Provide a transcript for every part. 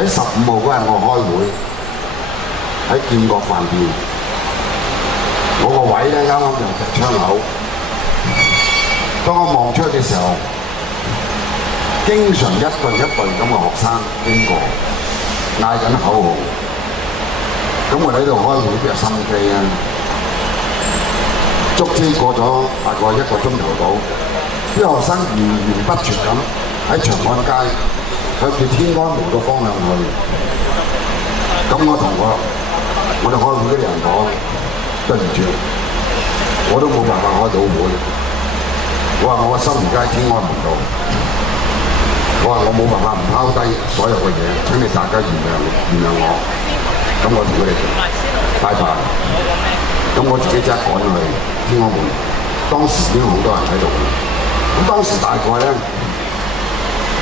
喺15號嗰日我開會喺建國飯店，我個位咧啱啱就隻窗口。當我望出去嘅時候，經常一隊一隊咁嘅學生經過，嗌緊口號。咁我喺度開會邊有心機啊？足之過咗大概1個鐘頭到，啲學生源源不絕咁喺長安街向住天安門個方向去。咁我同我哋開會嗰啲人講，對唔住，我都冇辦法開到會。我話我個心而家喺天安門度，我話我冇辦法唔拋低所有嘅嘢，請你大家原諒我。咁我同佢哋拜拜。咁我自己即刻趕去天安門，當時已經好多人喺度。咁當時大概咧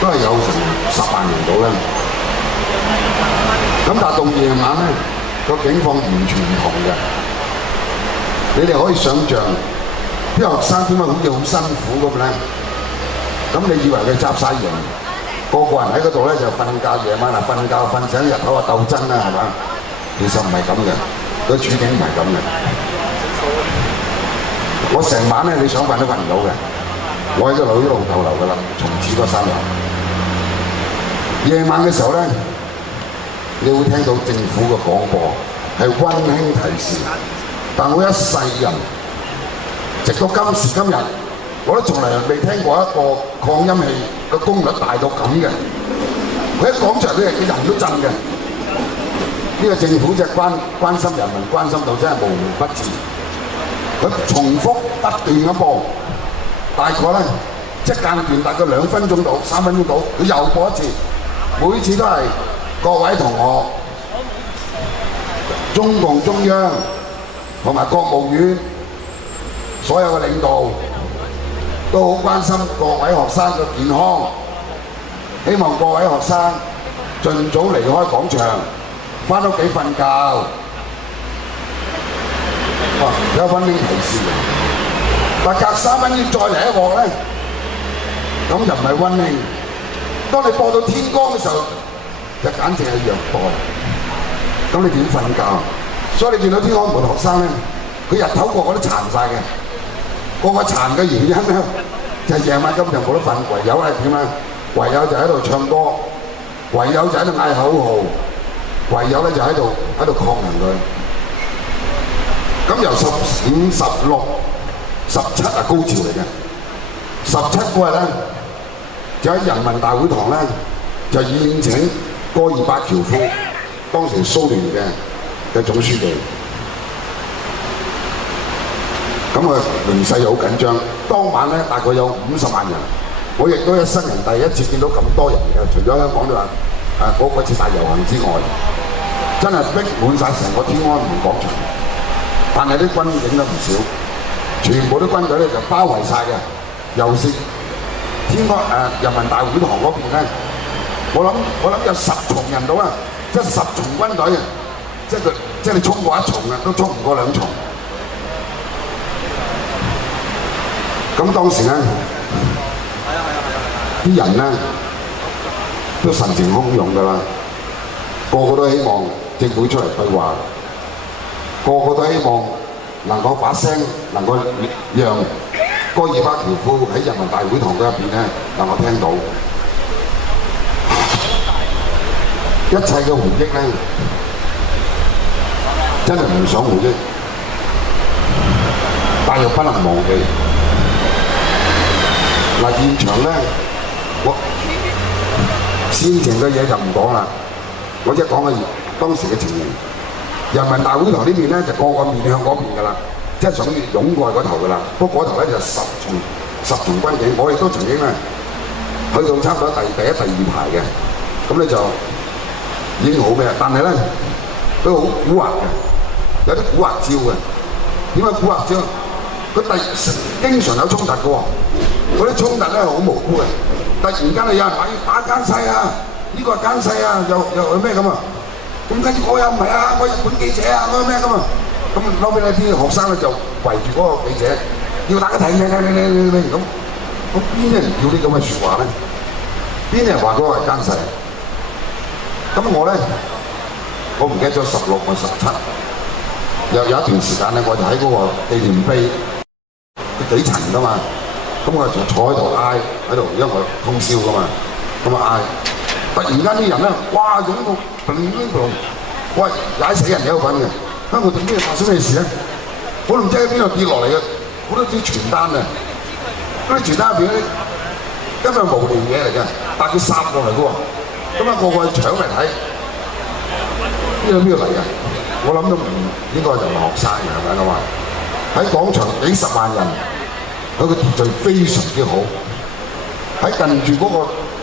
都係有成10萬人到啦。咁但係到夜晚咧，個景況完全唔同嘅。你哋可以想像啲學生點解好似好辛苦咁咧？咁你以為佢集晒營，個個人喺嗰度咧就瞓覺，夜晚啊瞓覺，瞓醒日頭啊鬥爭啦，係嘛？其實唔係咁嘅，個處境唔係咁嘅。我成晚咧，你想瞓都瞓唔到嘅。我喺個樓一路逗留㗎啦，從此嗰3日。夜晚嘅時候咧，你會聽到政府嘅廣播係溫馨提示，但我一世人，直到今時今日，我都從來未聽過一個擴音器嘅功率大到咁嘅。佢一講出嚟，佢人都震嘅。呢個政府即係關心人民，關心到真係無微不至。佢重複不斷咁播，大概咧即間段大概2分鐘到3分鐘到，佢又播一次，每次都係各位同學、中共中央同埋國務院所有嘅領導都好關心各位學生嘅健康，希望各位學生盡早離開廣場。翻屋企瞓覺，有溫馨提示嘅。但隔3分鐘再嚟一鑊咧，咁就唔係溫馨。當你播到天光嘅時候，就簡直係虐待。咁你點瞓覺？所以你見到天安門學生咧，佢日頭個個都殘晒嘅。個個殘嘅原因咧，就係夜晚根本就冇得瞓，唯有係點啊？唯有就喺度唱歌，唯有就喺度嗌口號。唯有咧就喺度抗衡佢。咁由15、16、17係高潮嚟嘅。17嗰日咧，就喺人民大會堂咧，就宴請戈爾巴喬夫，當時蘇聯嘅總書記。咁啊，形勢又好緊張。當晚咧，大概有50萬人。我亦都一生人第一次見到咁多人嘅，除咗香港就話嗰次大遊行之外。真係逼滿晒成個天安門廣場，但係啲軍警都唔少，全部啲軍隊咧就包圍晒嘅。尤其是人民大會堂嗰邊咧，我諗有10重人到啊，即係10重軍隊啊，即係你衝過1重啊，都衝唔過2重。咁當時咧，啲人咧都神情洶湧㗎啦，個個都希望政府出嚟對話，個個都希望能夠把聲能夠讓戈爾巴喬夫喺人民大會堂嗰入邊咧能夠聽到。一切嘅回憶咧，真係唔想回憶，但又不能忘記。嗱，現場咧，我煽情嘅嘢就唔講啦，我即係講嘅當時嘅情形。人民大會堂呢邊咧就個個面向嗰邊㗎啦，即係想湧過去嗰頭㗎啦。不過嗰頭咧就10重軍警，我亦都曾經咧去到差唔多第1、第2排嘅，咁咧就已經好咩？但係咧佢好蠱惑嘅，有啲蠱惑招嘅。點解蠱惑招？佢經常有衝突嘅喎，嗰啲衝突咧好無辜嘅。突然間有人話要打奸細啊，呢個係奸細啊，又咩咁啊？咁跟住我又唔係啊，我日本記者啊，我咩咁啊？咁後尾咧啲學生咧就圍住嗰個記者，要大家睇咁。咁邊啲人叫啲咁嘅説話咧？邊啲人話嗰個係奸細？咁我咧，我唔記得咗16或17，有一段時間咧，我就喺嗰個紀念碑幾層噶嘛，咁我就坐喺度嗌喺度，因為我通宵噶嘛，咁啊嗌，突然間啲人咧，哇湧到喂踩死人有份嘅，咁我點知發生咩事咧？我唔知喺邊度跌落嚟嘅，好多啲傳單啊，嗰啲傳單入邊咧，根本係無聊嘢嚟嘅，但佢殺過嚟嘅喎，咁啊個個去搶嚟睇，邊度嚟嘅？我諗都唔應該就係學生嘅係咪咁話？喺廣場幾十萬人，佢個秩序非常之好。喺近住嗰個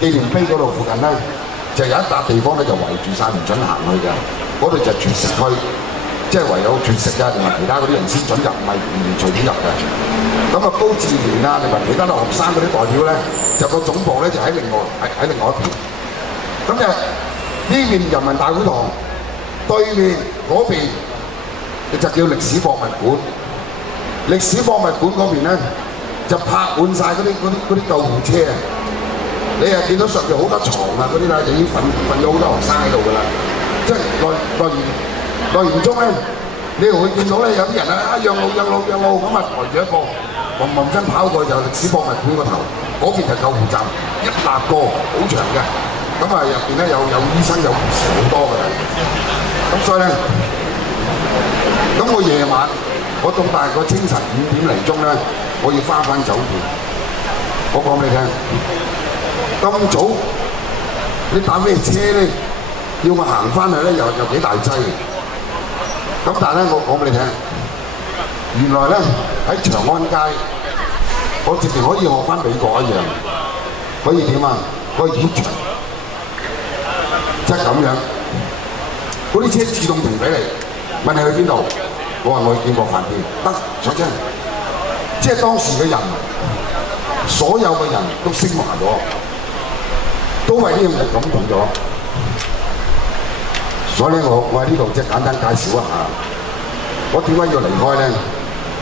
紀念碑嗰度附近咧，就有一笪地方咧就圍住晒唔準行去嘅，嗰度就絕食區，即係唯有絕食啊，同埋其他嗰啲人先準入，唔係隨便入嘅。咁啊，高志聯啊，同埋其他啲學生嗰啲代表咧，就個總部咧就喺另外一邊。咁就呢面人民大會堂對面嗰邊，就叫歷史博物館。歷史博物館嗰邊咧就泊滿晒嗰啲救護車啊！你係見到上邊好多床啊嗰啲啦，就已經瞓咗好多學生喺度㗎啦。即係來完中咧，你會見到咧有啲人啊讓路咁啊，抬住一個嗡嗡聲跑過去就歷史博物館個頭，嗰邊就救護站，一立個好長嘅。咁啊入邊咧有醫生有護士好多㗎啦。咁所以咧，咁我夜晚我到大概清晨5點零鐘咧，我要翻酒店。我講俾你聽，咁早你打咩車咧？要我行翻去咧又幾大劑。咁但係咧，我講俾你聽，原來咧喺長安街，我直情可以學翻美國一樣，可以點啊？可以繞場，即係咁樣。嗰啲車自動停俾你，問你去邊度？我話我去見過飯店，得坐車。即係當時嘅人，所有嘅人都升華咗，都為呢樣嘢感動咗。所以咧，我喺呢度即係簡單介紹一下，我點解要離開咧？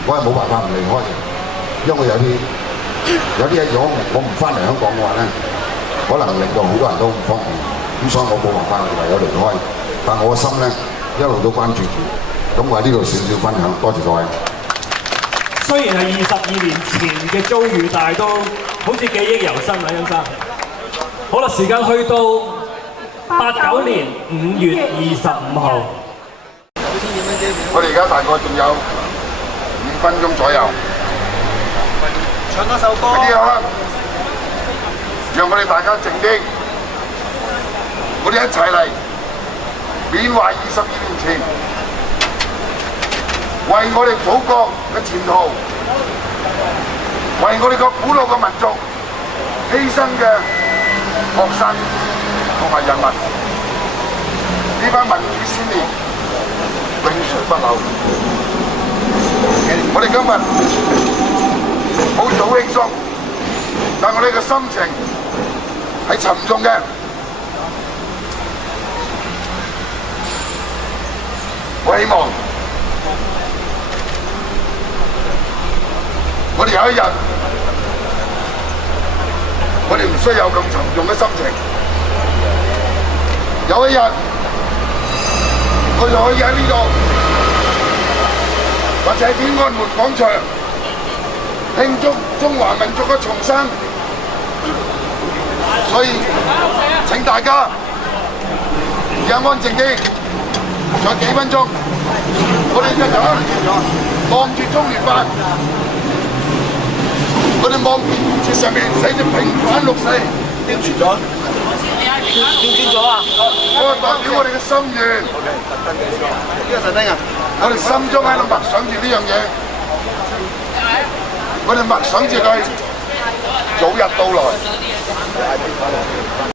我係冇辦法唔離開嘅，因為有啲嘢如果我唔翻嚟香港嘅話咧，可能令到好多人都唔方便，咁所以我冇辦法，唯有離開。但我嘅心咧一路都關注住，咁我喺呢度少少分享，多謝各位。雖然係22年前嘅遭遇，但係都好似記憶猶新啊，殷生。好啦，時間去到89年5月25號。我哋而家大概仲有5分鐘左右。唱多首歌。呢一刻，讓我哋大家靜啲，我哋一齊嚟緬懷22年前，為我哋祖國嘅前途，為我哋個古老嘅民族犧牲嘅學生同埋人民，呢班民主先烈永垂不朽。我哋今日好似好輕鬆，但我哋嘅心情係沉重嘅。我希望我哋有一日，我哋唔需要有咁沉重嘅心情。有一日，我哋可以喺呢度，或者喺天安門廣場慶祝中華民族嘅重生。所以請大家而家安靜啲，仲有幾分鐘，我哋一齊望住中聯辦，我哋望住上面寫住平反六四，點穿咗？點咗啊？我代表我哋嘅心願。呢個實丁啊！我哋心中喺度默想住呢樣嘢，我哋默想住佢早日到來。